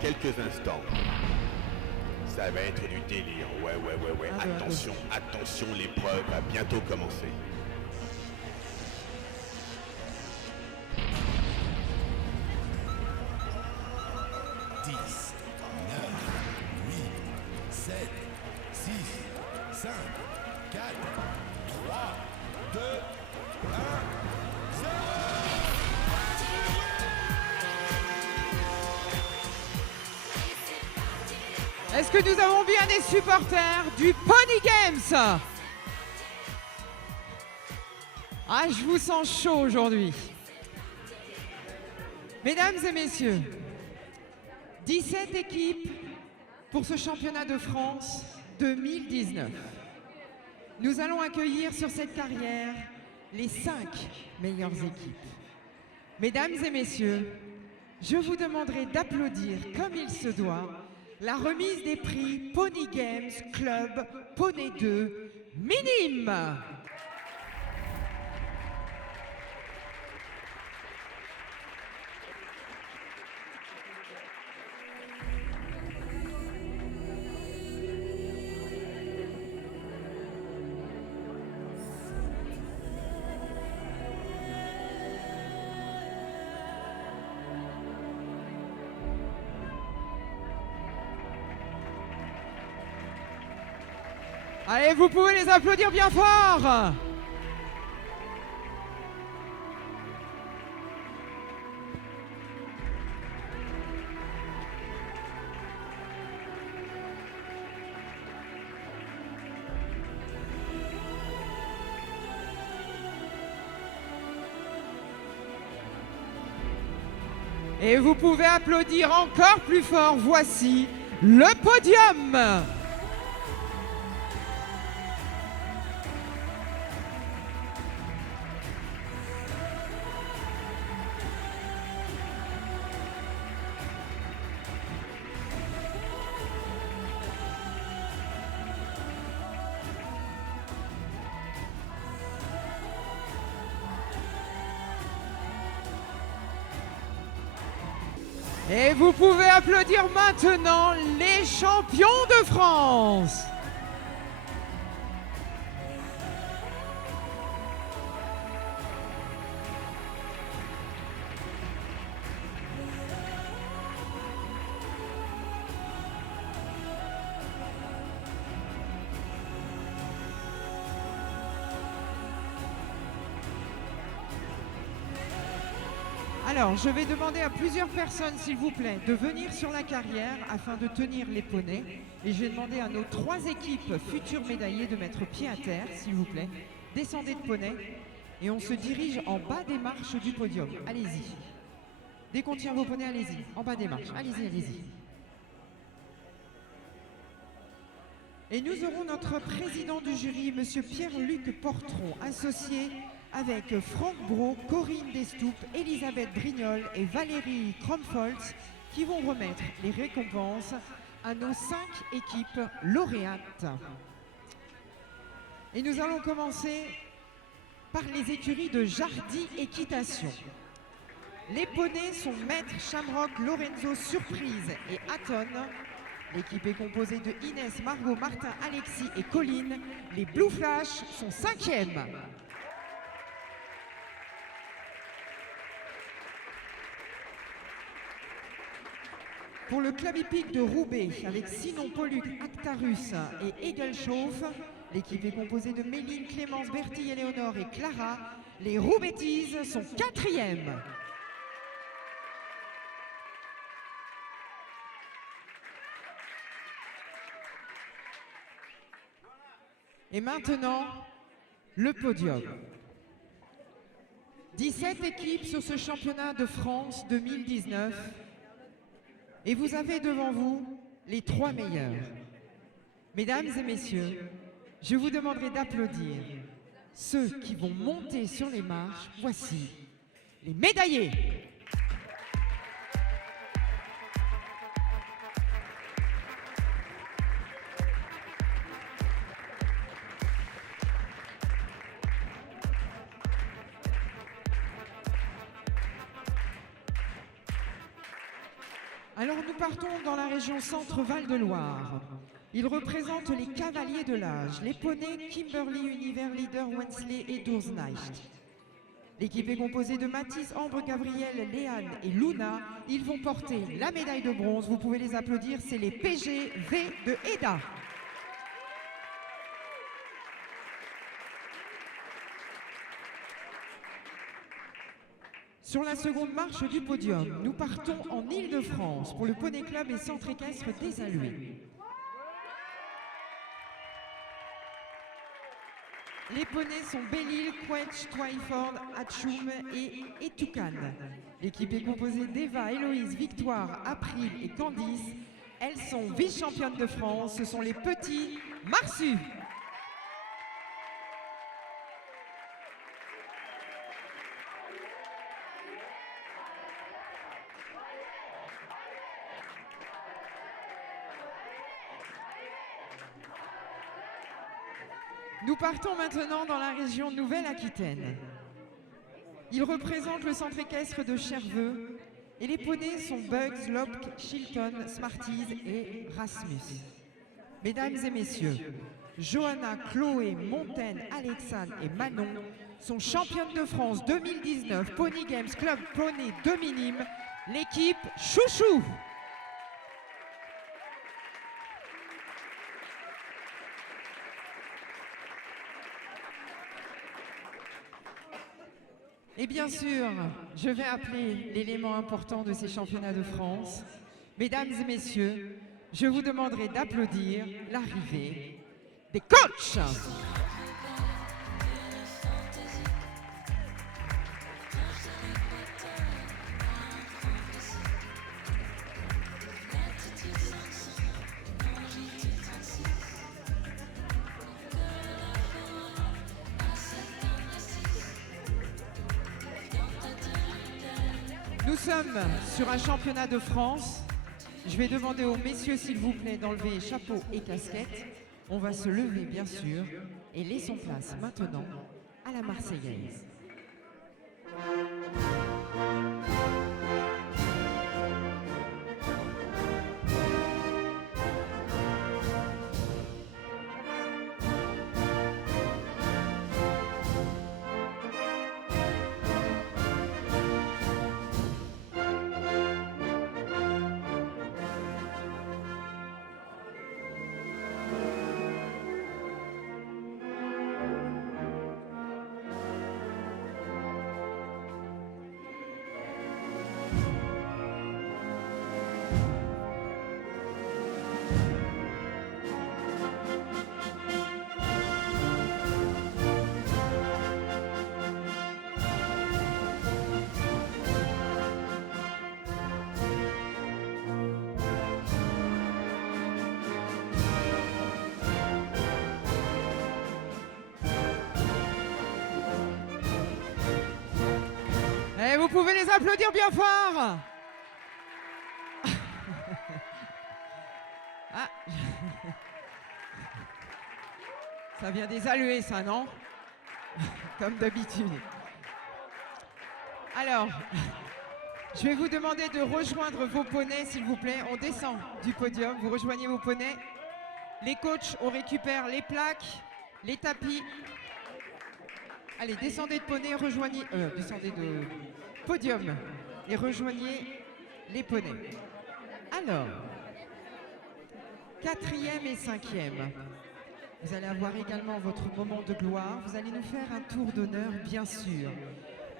quelques instants. Ça va être du délire, ouais. Attention, attention, l'épreuve va bientôt commencer. Est-ce que nous avons bien des supporters du Pony Games? Ah, je vous sens chaud aujourd'hui. Mesdames et messieurs, 17 équipes pour ce championnat de France 2019. Nous allons accueillir sur cette carrière les 5 meilleures équipes. Mesdames et messieurs, je vous demanderai d'applaudir comme il se doit la remise des prix Pony Games Club Poney 2 Minime. Allez, vous pouvez les applaudir bien fort. Et vous pouvez applaudir encore plus fort. Voici le podium. Et vous pouvez applaudir maintenant les champions de France. Alors, je vais demander à plusieurs personnes, s'il vous plaît, de venir sur la carrière afin de tenir les poneys. Et je vais demander à nos 3 équipes futures médaillées de mettre pied à terre, s'il vous plaît. Descendez de poney et on se dirige en bas des marches du podium. Allez-y. Dès qu'on tient vos poneys, allez-y. En bas des marches. Allez-y, allez-y. Et nous aurons notre président du jury, monsieur Pierre-Luc Portron, associé avec Franck Brault, Corinne Destoup, Elisabeth Brignol et Valérie Kromfoltz qui vont remettre les récompenses à nos 5 équipes lauréates. Et nous allons commencer par les écuries de Jardy Équitation. Les poneys sont Maître, Shamrock, Lorenzo, Surprise et Aton. L'équipe est composée de Inès, Margot, Martin, Alexis et Colline. Les Blue Flash sont 5e. Pour le club hippique de Roubaix, avec Sinon, Polluc, Actarus et Egelschauff, l'équipe est composée de Méline, Clémence, Bertille, Éléonore et Clara. Les Roubaitises sont 4e. Et maintenant, le podium. 17 équipes sur ce championnat de France 2019. Et vous avez devant vous les 3 meilleurs. Mesdames et messieurs, je vous demanderai d'applaudir ceux qui vont monter sur les marches. Voici les médaillés. Alors nous partons dans la région Centre-Val de Loire. Ils représentent les cavaliers de l'âge, les poneys Kimberly Univers Leader Wensley et Durzneicht. L'équipe est composée de Mathis, Ambre, Gabriel, Léane et Luna. Ils vont porter la médaille de bronze. Vous pouvez les applaudir, c'est les PGV de EDA. Sur la seconde marche du podium, nous partons en Île-de-France pour le Poney Club et Centre équestre des Alluets. Les poneys sont Belle-Île, Quetch, Twyford, Hatchoum et Etoukan. L'équipe est composée d'Eva, Héloïse, Victoire, April et Candice. Elles sont vice-championnes de France. Ce sont les petits Marsus. Nous partons maintenant dans la région Nouvelle-Aquitaine. Ils représentent le centre équestre de Cherveux et les poneys sont Bugs, Lopk, Chilton, Smarties et Rasmus. Mesdames et messieurs, Johanna, Chloé, Montaigne, Alexandre et Manon sont championnes de France 2019 Pony Games Club Poney de Minimes, l'équipe Chouchou. Et bien sûr, je vais appeler l'élément important de ces championnats de France. Mesdames et messieurs, je vous demanderai d'applaudir l'arrivée des coachs. Nous sommes sur un championnat de France. Je vais demander aux messieurs, s'il vous plaît, d'enlever chapeau et casquette. On va se lever, bien sûr, et laissons place maintenant à la Marseillaise. Et vous pouvez les applaudir bien fort. Ah. Ça vient des Alluets, ça, non? Comme d'habitude. Alors, je vais vous demander de rejoindre vos poneys, s'il vous plaît. On descend du podium, vous rejoignez vos poneys. Les coachs, on récupère les plaques, les tapis. Allez, descendez de poney, rejoignez... descendez de podium et rejoignez les poneys. Alors, 4e et 5e. Vous allez avoir également votre moment de gloire. Vous allez nous faire un tour d'honneur, bien sûr.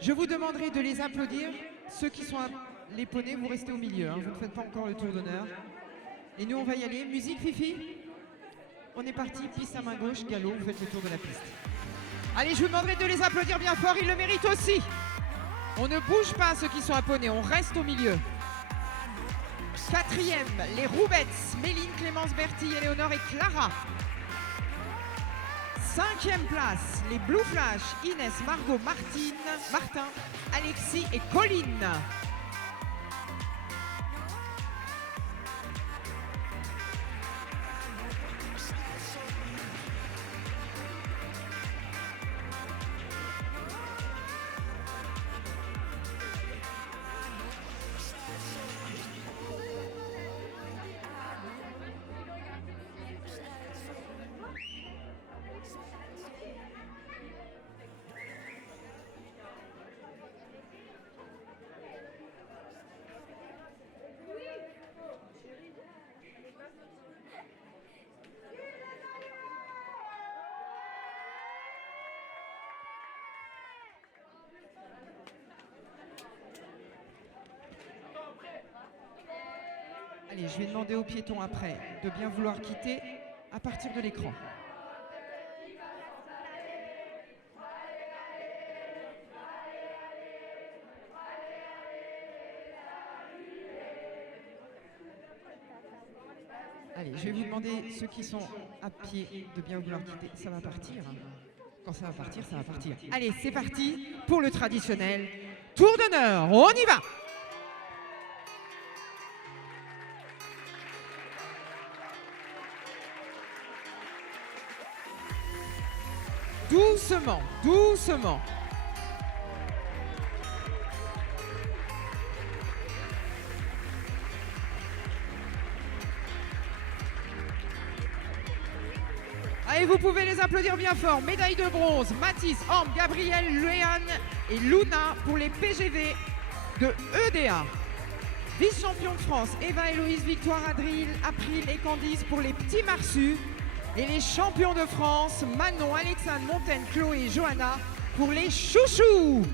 Je vous demanderai de les applaudir. Ceux qui sont les poneys, vous restez au milieu. Hein. Vous ne faites pas encore le tour d'honneur. Et nous, on va y aller. Musique, Fifi? On est parti. Piste à main gauche, galop. Vous faites le tour de la piste. Allez, je vous demanderai de les applaudir bien fort. Ils le méritent aussi. On ne bouge pas, ceux qui sont à poney. On reste au milieu. 4e, les Roubettes. Méline, Clémence, Bertie, Éléonore et Clara. 5e place, les Blue Flash, Inès, Margot, Martin, Alexis et Colline. Allez, je vais demander aux piétons après de bien vouloir quitter à partir de l'écran. Allez, je vais vous demander, ceux qui sont à pied, de bien vouloir quitter. Ça va partir. Quand ça va partir, ça va partir. Allez, c'est parti pour le traditionnel tour d'honneur. On y va! Doucement, doucement. Allez, vous pouvez les applaudir bien fort. Médaille de bronze, Mathis, Orme, Gabriel, Léane et Luna pour les PGV de EDA. Vice-champion de France, Eva, Héloïse, Victoire, April et Candice pour les petits Marsus. Et les champions de France, Manon, Alexandre, Montaigne, Chloé et Johanna pour les chouchous.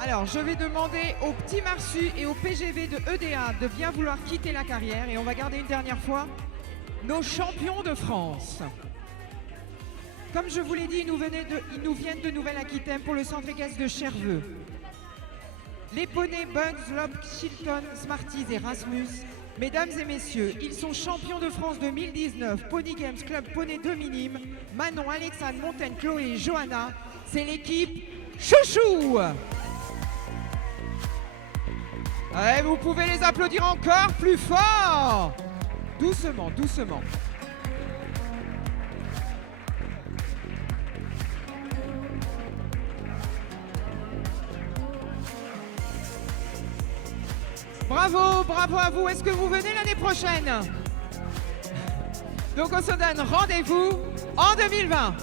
Alors, je vais demander aux petits Marsus et aux PGV de EDA de bien vouloir quitter la carrière. Et on va garder une dernière fois nos champions de France. Comme je vous l'ai dit, ils nous viennent de Nouvelle-Aquitaine pour le centre équestre de Cherveux. Les poneys Bugs, Lob, Chilton, Smarties et Rasmus. Mesdames et messieurs, ils sont champions de France 2019, Pony Games Club Poney 2 Minimes, Manon, Alexandre, Montaigne, Chloé et Johanna. C'est l'équipe Chouchou. Allez, vous pouvez les applaudir encore plus fort. Doucement, doucement. Bravo, bravo à vous. Est-ce que vous venez l'année prochaine? Donc on se donne rendez-vous en 2020.